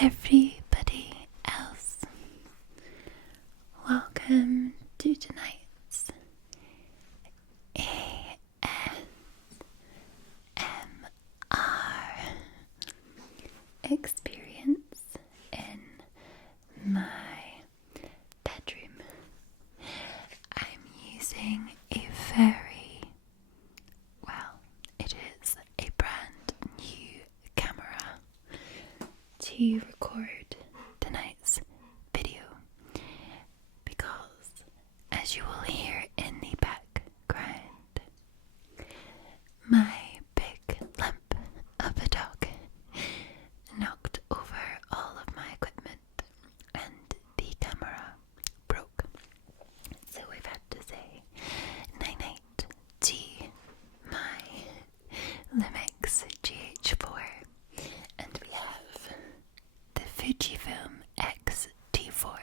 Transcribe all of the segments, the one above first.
everybody else. Welcome to tonight's ASMR experience in my bedroom. I'm using a it is a brand new camera to record tonight's video because, as you will hear in the background, my big lump of a dog knocked over all of my equipment and the camera broke. So we've had to say night-night to my Lumix GH4, and we have the Fujifilm TX4.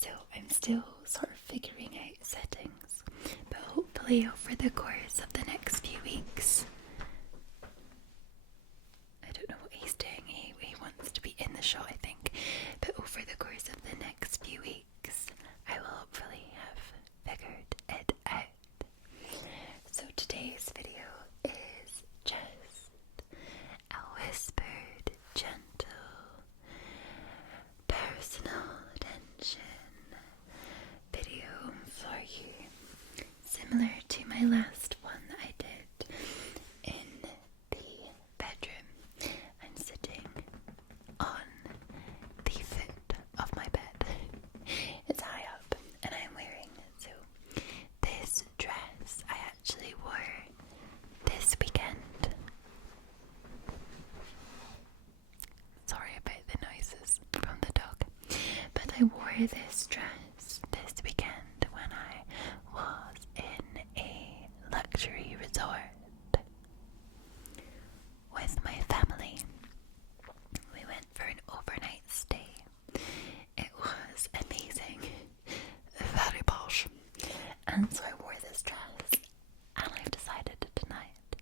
So I'm still sort of figuring out settings, but hopefully over the course of the next few weeks, I don't know what he's doing, he wants to be in the shot I think, but over the course of the next few weeks I will hopefully have figured it out. So today's video is just a whispered, gentle, personal attention video for you, similar to my last one that I did in the bedroom. I'm sitting on the foot of my bed. It's high up and I'm wearing this dress I actually wore this weekend. Sorry about the noises from the dog, but I wore this dress this weekend when I was in a luxury resort with my family. We went for an overnight stay. It was amazing, very posh, and so I wore this dress, and I've decided tonight,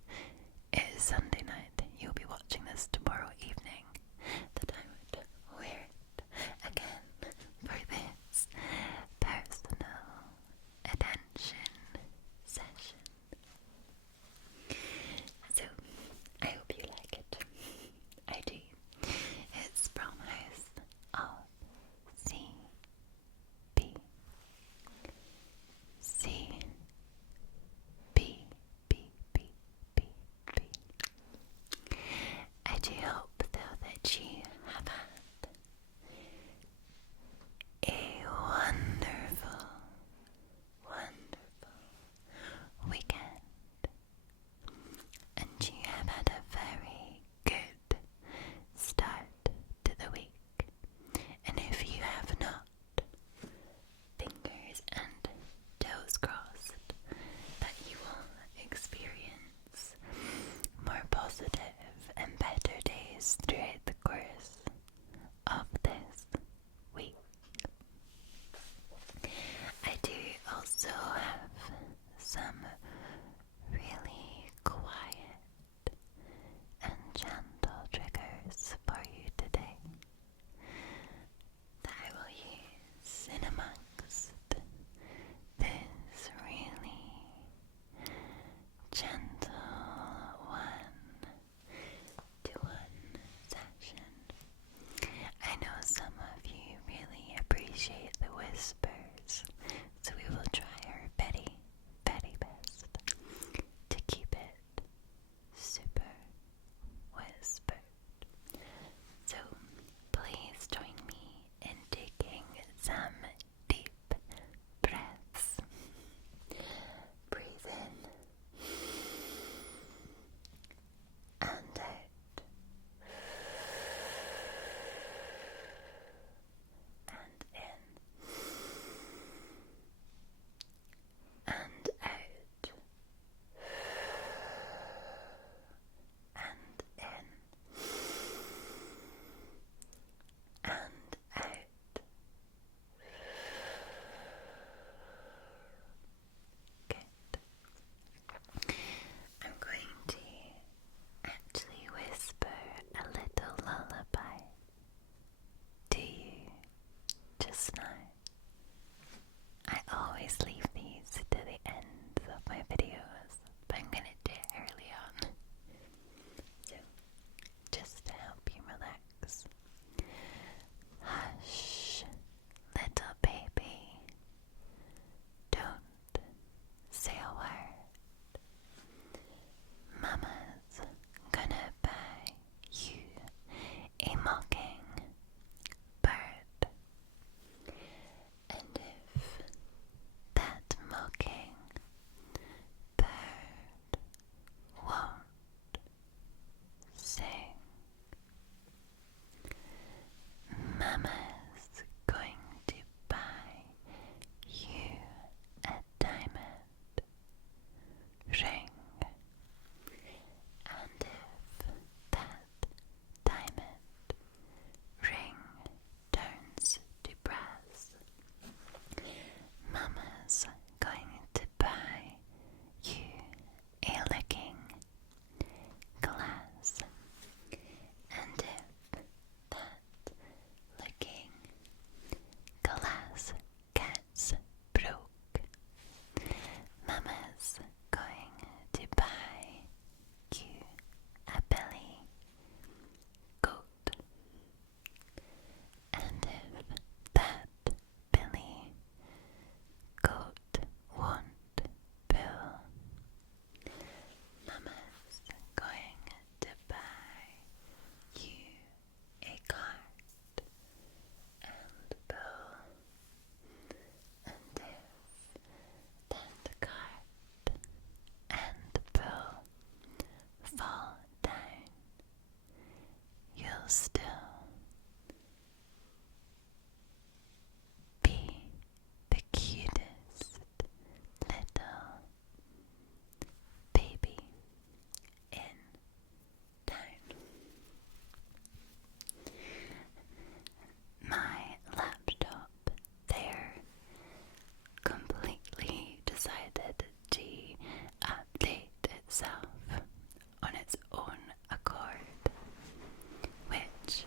it is Sunday night, you'll be watching this tomorrow evening, that I would wear it again for this personal attention session. So, I hope you like it. I do. It's from House of CB. I do hope though that you have had a wonderful, wonderful weekend, and you have had a very good start to the week. And if you have not, fingers and toes crossed that you will experience more positive and better days throughout the course of this week. I do also have some really quiet and gentle triggers for you today that I will use in amongst this really gentle one-to-one session. I know some of you really appreciate the whispers, so we will try our very, very best to keep it super whispered. So please join me in taking some deep breaths. Breathe in still. Be the cutest little baby in town. My laptop there completely decided to update itself on its own accord, which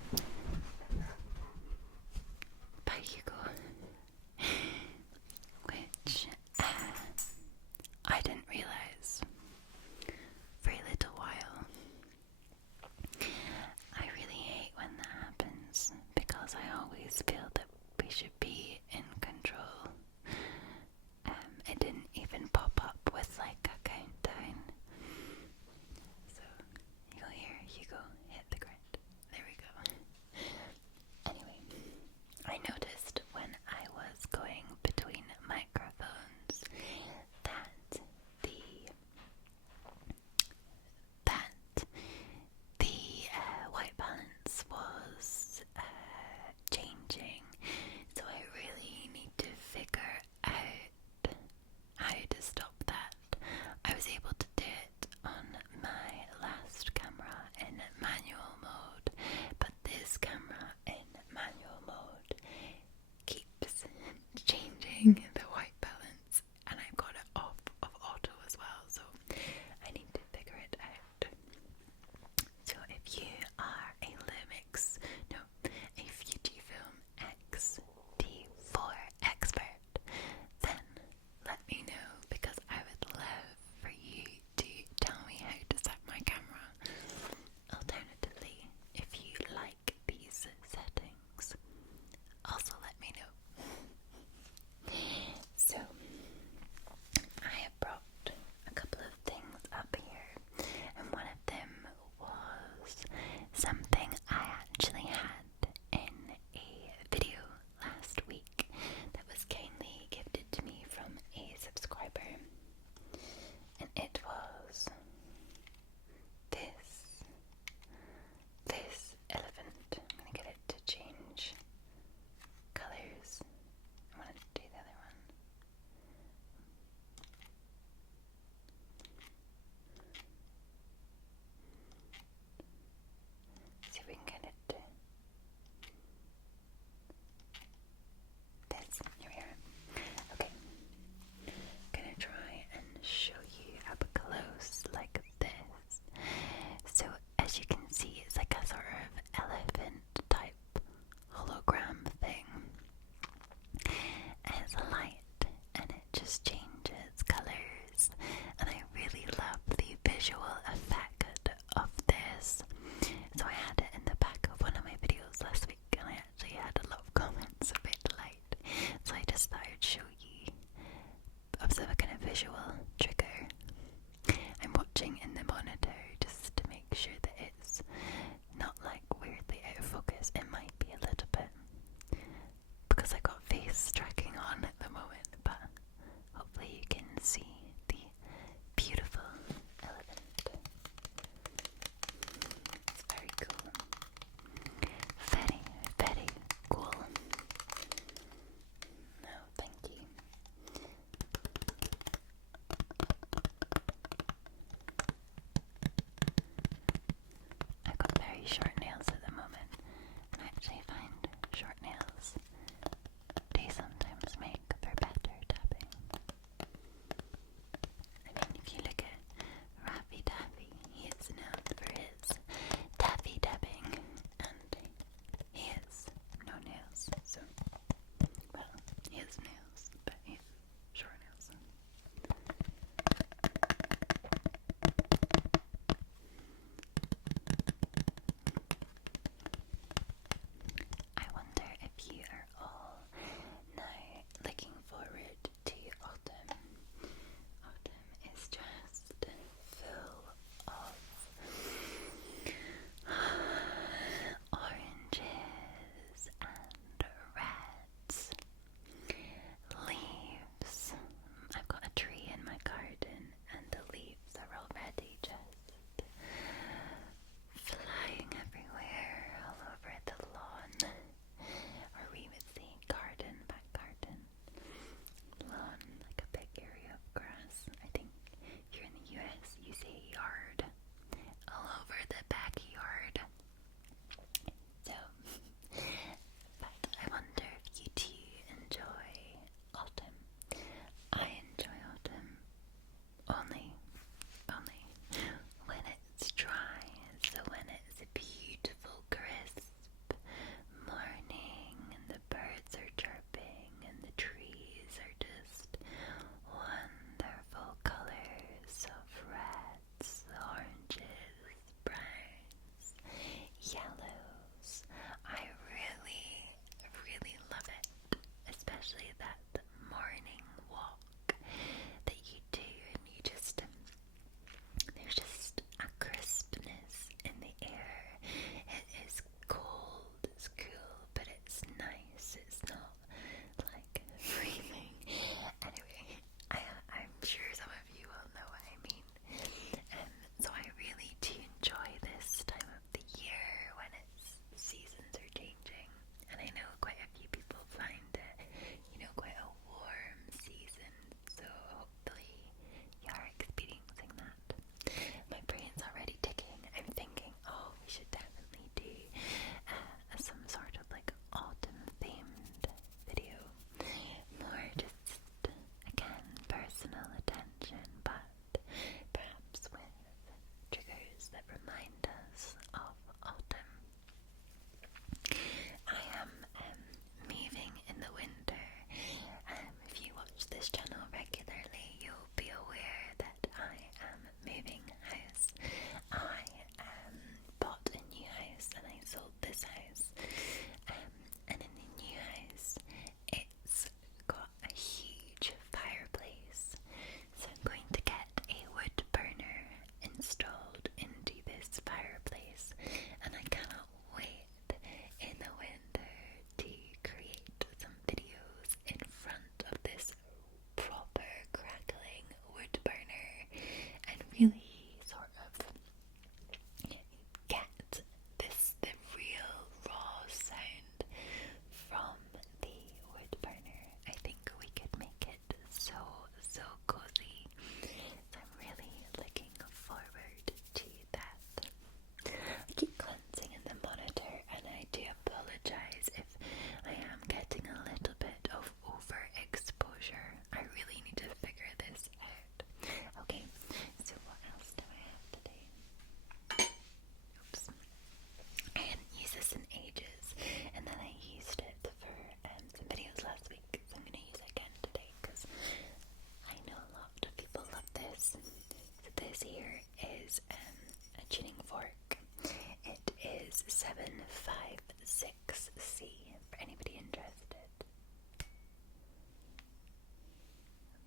756C for anybody interested.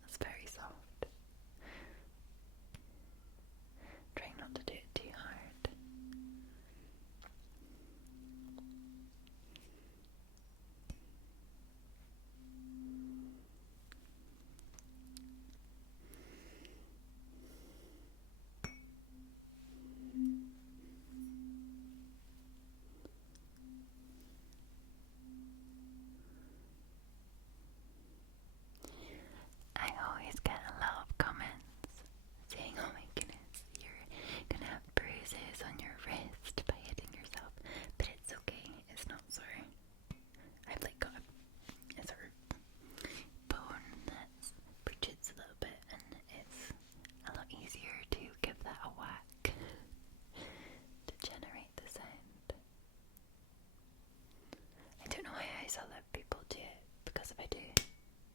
It's very soft. Trying not to do it too hard. I always get a lot of comments saying, oh my goodness, you're gonna have bruises on your wrist by hitting yourself, but it's okay, it's not sore. I've like got a sort of bone that protrudes a little bit, and it's a lot easier to give that a whack to generate the sound. I don't know why I saw that people do it, because if I do,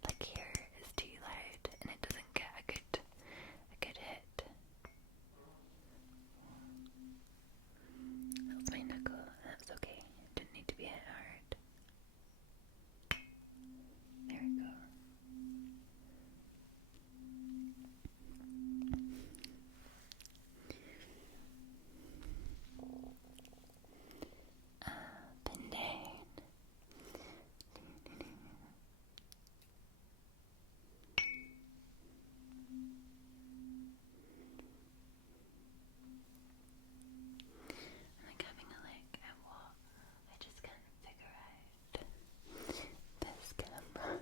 like here is too loud and it doesn't get a good hit. That's my knuckle, that's okay. It didn't need to be hit hard. There we go. Up and down. I'm like having a look at what I just can't figure out this camera,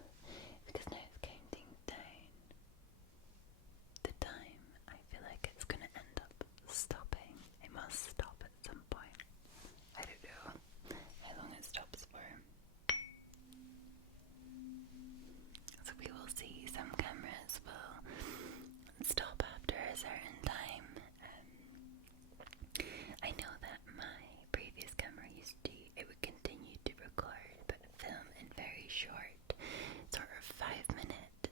because now it's counting down the time. I feel like it's gonna end up stopping. It must stop at some point. I don't know how long it stops for. So we will see. Some cameras will stop after a certain time. I know that my previous camera it would continue to record but film in very short, sort of 5-minute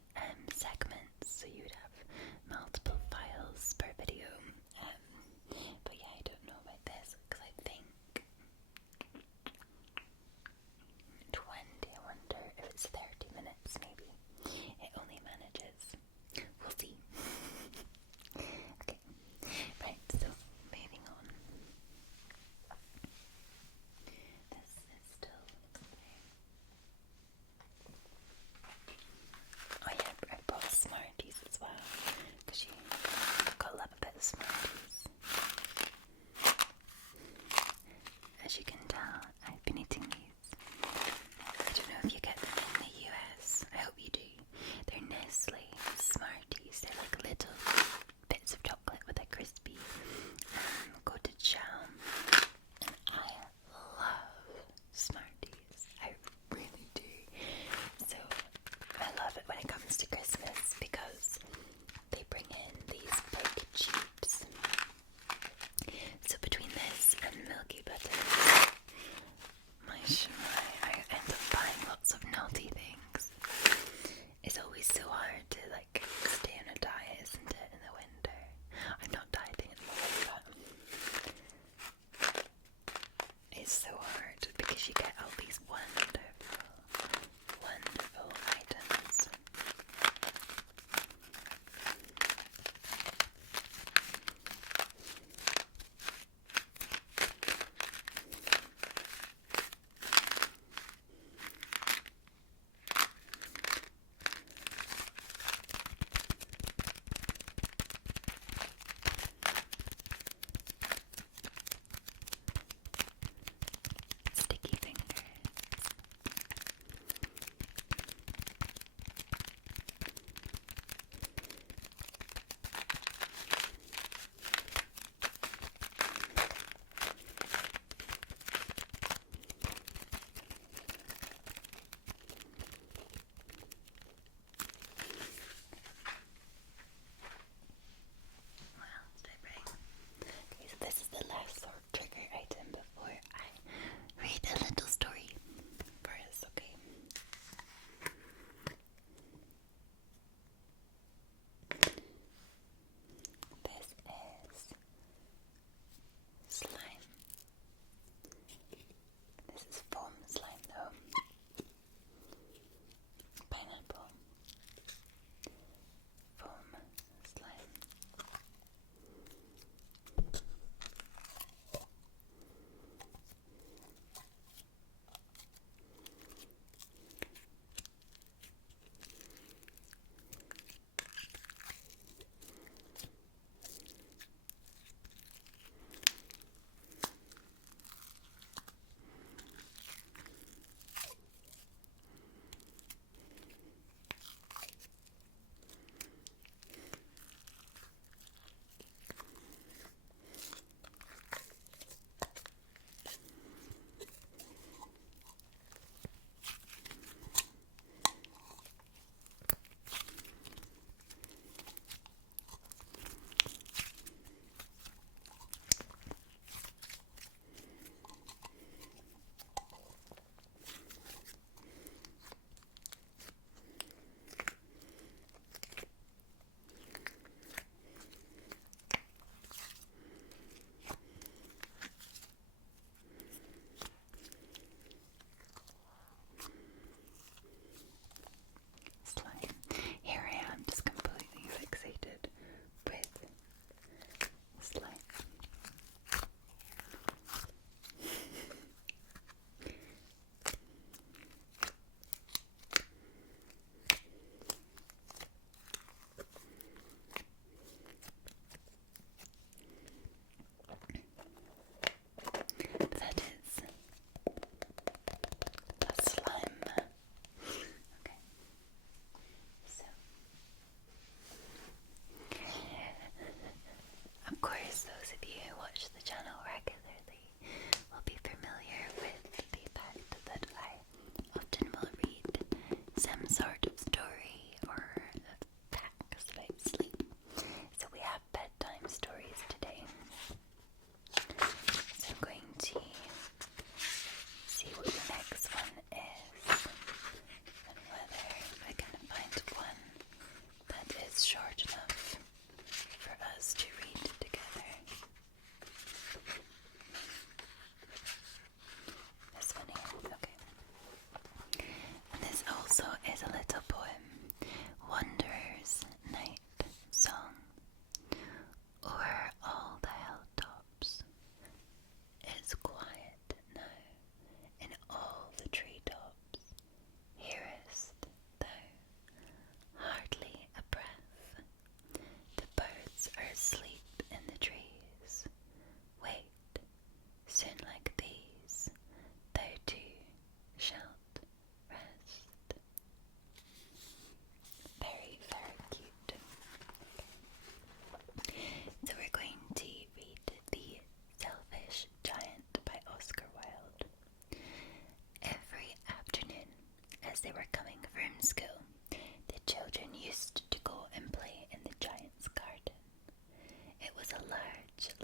segments, so you'd have multiple files per video. But yeah, I don't know about this, because I think 20, I wonder if it's 30 minutes maybe. It only manages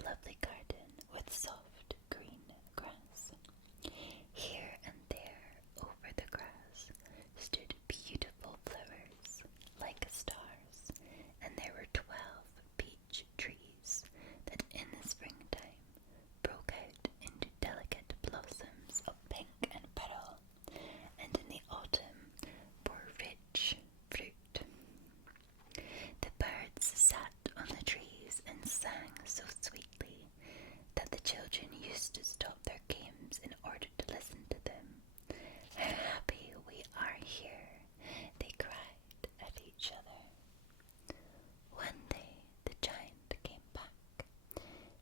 lovely garden with soft green grass. Here and there over the grass stood beautiful flowers like stars, and there were 12 peach trees that in the springtime broke out into delicate blossoms of pink and pearl, and in the autumn bore rich fruit. The birds sat on the trees and sang so sweetly that the children used to stop their games in order to listen to them. How happy we are here, they cried at each other. One day the giant came back.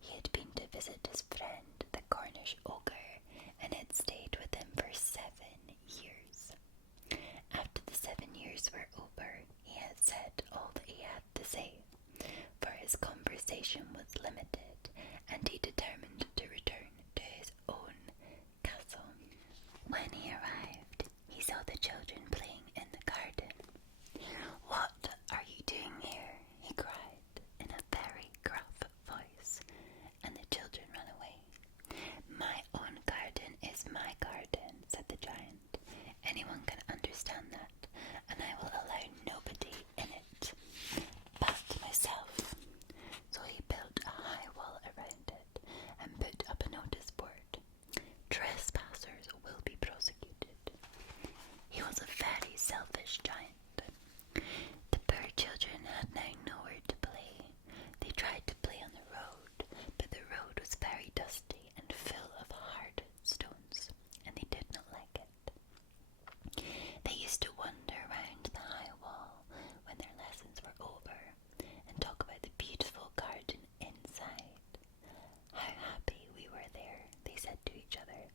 He had been to visit his friend the Cornish ogre and had stayed with him for 7 years. After the 7 years were over, he had said all that he had to say, for his conversation was limited, and he determined to return to his own castle. When he arrived, he saw the children playing in the garden. "What are you doing here?" he cried in a very gruff voice, and the children ran away. "My own garden is my garden," said the giant. "Anyone can understand that, and I will allow nobody in it but myself." So he built a high wall around it and put up a notice board. "Trespassers will be prosecuted." He was a very selfish giant. The poor children had now nowhere to play. They tried to play on the road, but the road was very dusty and full of hard stones, and they did not like it. They used to wander around the high wall when their lessons were over and talk about the beautiful garden inside. How happy we were there, they said to each other.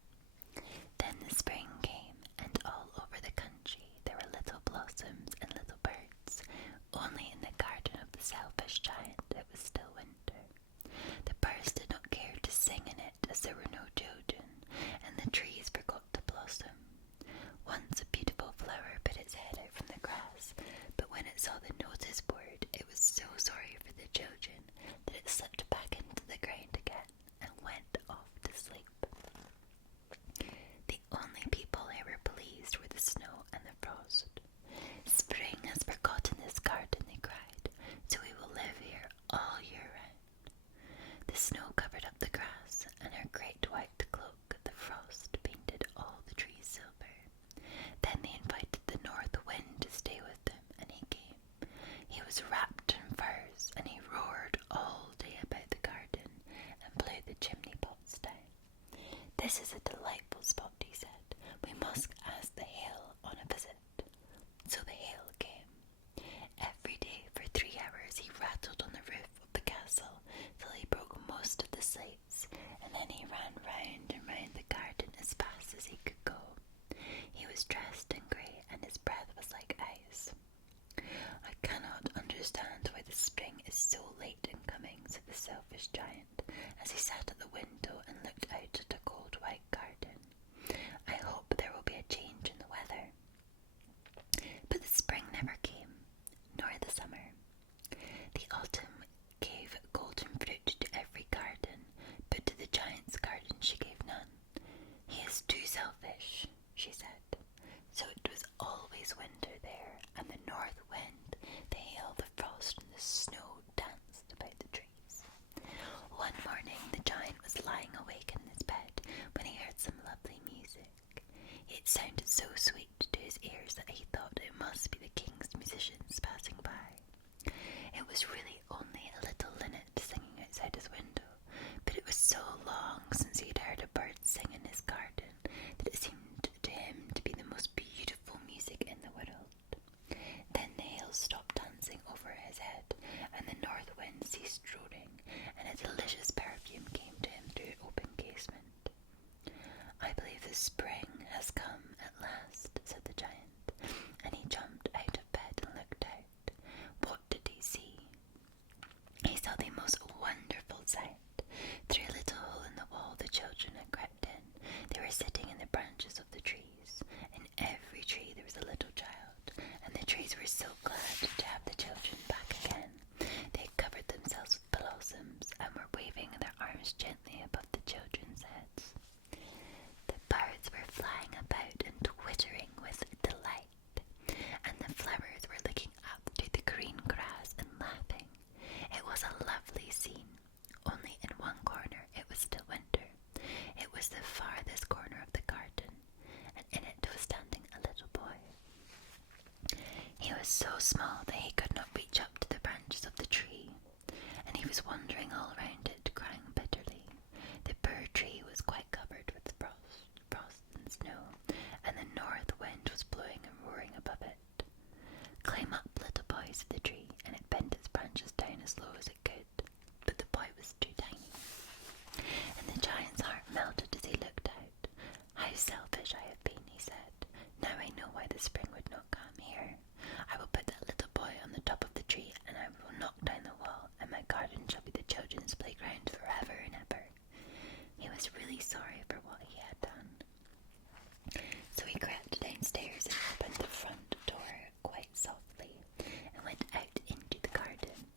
Then the spring came, and all over the country there were little blossoms and little birds. Only in the garden of the selfish giant it was still winter. The birds did not care to sing in it, as there were no children, and the trees forgot to blossom. Once a beautiful flower put its head out from the grass, but when it saw the notice board, it was so sorry for the children that it slipped back into the ground again and went off to sleep. The only people who were pleased were the snow and the frost. "Spring has forgotten this garden," they cried, "so we will live here all year round." The snow covered up the grass, and her great white cloak, the frost, painted all the trees silver. Then they invited the north wind to stay with them, and he came. He was wrapped in furs, and he roared all day about the garden and blew the chimney pots down. "This is a delightful spot," he said. "We must ask the hail on a visit." So the hail came. Every day for 3 hours he rattled on the roof of the castle till he broke most of the slates, and then he ran round and round the garden as fast as he could go. He was dressed in grey, and his breath was like ice. "I cannot understand why the spring is so late in coming," said the selfish giant, as he sat at the window and looked out at a cold white garden. "I hope there will be a change in the weather." But the spring never came, nor the summer. The autumn gave golden fruit to every garden, but to the giant's garden she gave none. "He is too selfish," she said. So it was always winter there, and the north wind, the hail, the frost, and the snow danced about the trees. One morning the giant was lying awake in his bed when he heard some lovely music. It sounded so sweet to his ears that he thought it must be the king's musicians passing by. It was really only a little linnet singing outside his window, but it was so long since he had heard a bird sing in his garden that it seemed to him to be the most beautiful music in the world. Then the hail stopped dancing over his head, and the north wind ceased roaring, and a delicious perfume came to him through the open casement. "I believe the spring has come at last," said the giant, and he jumped out of bed and looked out. What did he see? was gently above the children's heads. The birds were flying about and twittering with delight, and the flowers were looking up to the green grass and laughing. It was a lovely scene, only in one corner it was still winter. It was the farthest corner of the garden, and in it was standing a little boy. He was so small that he could not reach up to the branches of the tree, and he was wandering all around it, crying bitterly. The poor tree was quite covered with frost and snow, and the north wind was blowing and roaring above it. "Climb up, little boy," said the tree, and it bent its branches down as low as it could, but the boy was too tiny. And the giant's heart melted as he looked out. "How selfish I have been," he said. "Now I know why the spring would not come here. I will put that little boy on the top of the tree, and I will knock down the wall, and my garden shall be the children's playground forever and ever." He was really sorry for what he had done. So he crept downstairs and opened the front door quite softly and went out into the garden.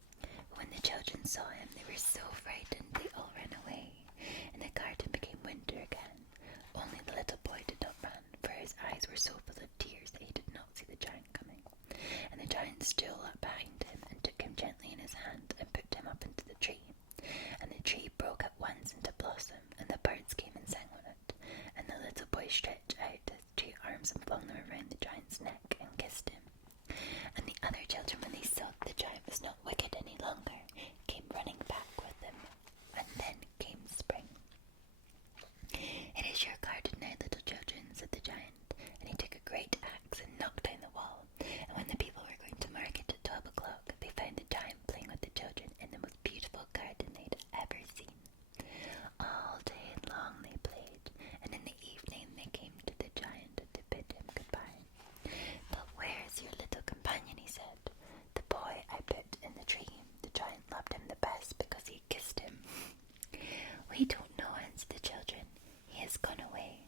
When the children saw him, they were so frightened they all ran away, and the garden became winter again. Only the little boy did not run, for his eyes were so full of tears that he did not see the giant coming. And the giant stole up behind him and took him gently in his hand and put him up into the tree. And the tree broke at once into blossom, and the birds came and sang on it. And the little boy stretched out his two arms and flung them around the giant's neck and kissed him. And the other children, when they saw that the giant was not wicked any longer, came running back with him. And then came spring. "It is your garden now, little children," said the giant, and he took a great axe and knocked down the wall. And when the people were going to market at 12 o'clock, they found the giant playing with the children in the most beautiful garden they'd ever seen. All day long they played, and in the evening they came to the giant to bid him goodbye. "But where's your little companion?" he said. "The boy I put in the tree. The giant loved him the best because he kissed him." "We don't know," answered the children. "He has gone away."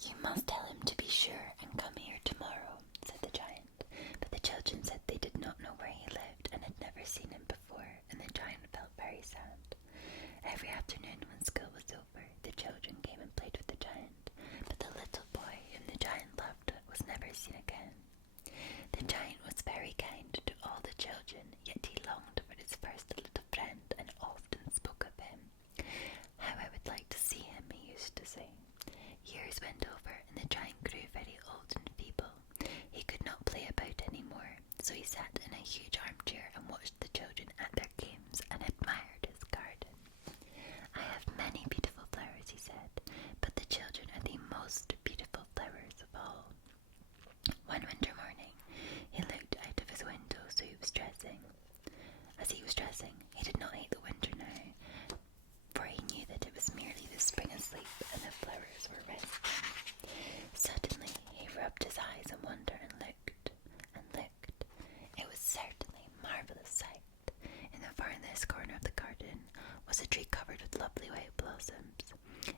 "You must tell him to be sure and come here tomorrow," said the giant. But the children said they did not know where he lived and had never seen him before, and the giant felt very sad. Every afternoon when school was over, the children came and played with the giant, but the little boy whom the giant loved was never seen again. The giant was very kind to all the children, yet he longed for his first little friend and often spoke of him. "How I would like to see him," he used to say. Years went over, and the giant grew very old and feeble. He could not play about any more, so he sat in a huge armchair and watched the children at their games and admired his garden. "I have many beautiful flowers," he said, "but the children are the most beautiful flowers of all." One winter morning, he looked out of his window, so he was dressing. As he was dressing, he did not hate the winter now, for he knew that it was merely the spring asleep and the flowers were resting. Suddenly he rubbed his eyes in wonder and looked and looked. It was certainly a marvellous sight. In the farthest corner of the garden was a tree covered with lovely white blossoms.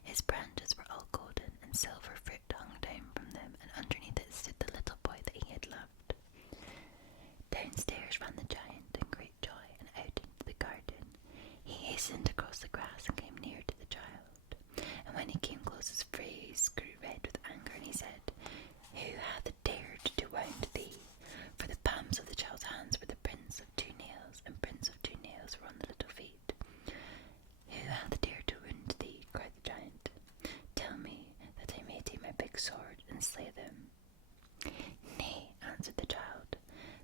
Its branches were all golden, and silver fruit hung down from them, and underneath it stood the little boy that he had loved. Downstairs ran the giant in great joy and out into the garden. He hastened across the grass and came near to the child. And when he came close, his face grew red with anger, and he said, "Who hath dared to wound thee?" For the palms of the child's hands were the prints of 2 nails, and prints of 2 nails were on the little feet. "Who hath dared to wound thee?" cried the giant. "Tell me, that I may take my big sword and slay them." "Nay," answered the child,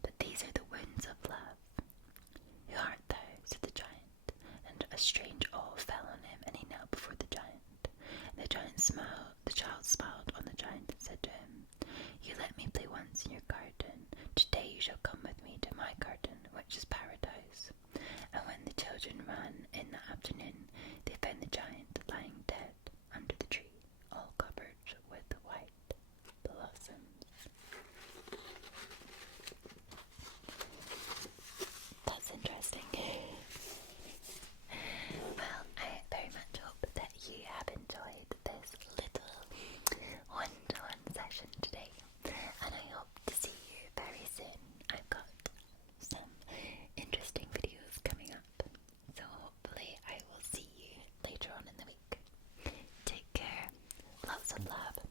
"but these are the wounds of love." "Who art thou?" said the giant, and a strange awe fell on him, and he knelt before the giant. And the child smiled on the giant and said to him, "You let me play once in your garden. Today you shall come with me to my garden, which is paradise." And when the children ran in that afternoon, they found the giant lying dead under the tree, all covered with white blossoms. That's interesting. Lots of love.